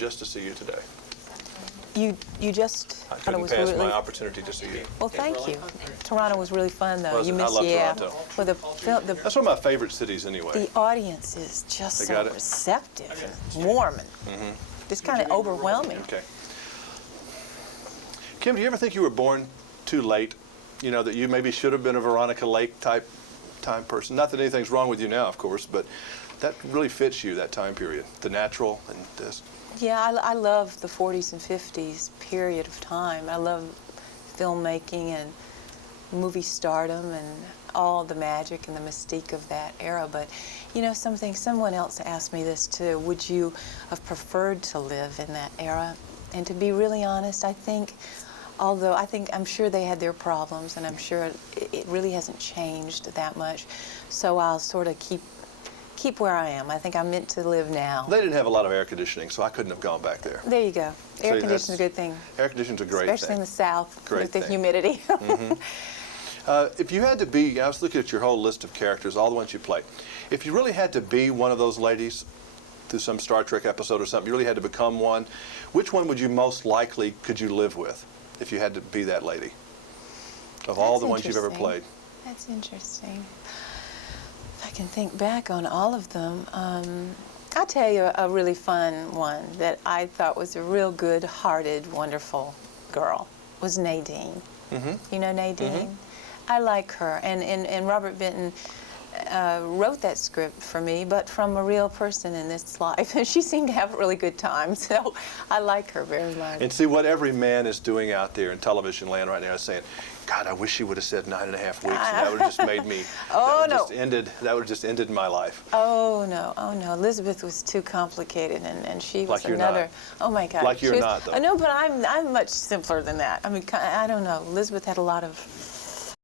just to see you today. You just I thought it couldn't was pass really... my opportunity to see you. Well, thank you. Toronto was really fun, though. Was You it? I missed, love yeah. Toronto. For the film, That's one of my favorite cities anyway. the audience is just They so got it? receptive and warm and just kind of overwhelming. Okay. Kim, do you ever think you were born too late? You know, that you maybe should have been a Veronica Lake type time person? Not that anything's wrong with you now, of course, but that really fits you, that time period, the natural and this. Yeah, I love the 40s and 50s period of time. I love filmmaking and movie stardom and all the magic and the mystique of that era. But, you know, someone else asked me this too. Would you have preferred to live in that era? And to be really honest, I think, although I'm sure they had their problems, and I'm sure it really hasn't changed that much. So I'll sort of keep where I am. I think I'm meant to live now. They didn't have a lot of air conditioning, so I couldn't have gone back there. There you go. Air conditioning's a good thing. Air conditioning's a great Especially thing. in the South Great with the thing. humidity. If you had to be, I was looking at your whole list of characters, all the ones you played. If you really had to be one of those ladies through some Star Trek episode or something, you really had to become one, which one would you most likely could you live with if you had to be that lady? Of all the ones you've ever played. That's interesting. If I can think back on all of them, I'll tell you a really fun one that I thought was a real good-hearted, wonderful girl, was Nadine. You know Nadine? I like her, and Robert Benton wrote that script for me, but from a real person in this life. And she seemed to have a really good time, so I like her very much. And see, what every man is doing out there in television land right now is saying, God, I wish she would have said 9.5 weeks, and that would have just made me, Oh, no. That would have just ended my life. Oh no, Elizabeth was too complicated, and she was Like you're another. not. Oh my God. Like you're not, though. No, but I'm much simpler than that. I mean, I don't know. Elizabeth had a lot of